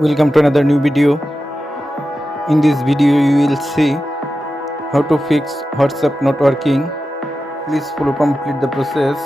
Welcome to another new video. In this video you will see how to fix WhatsApp not working. Please follow complete the process.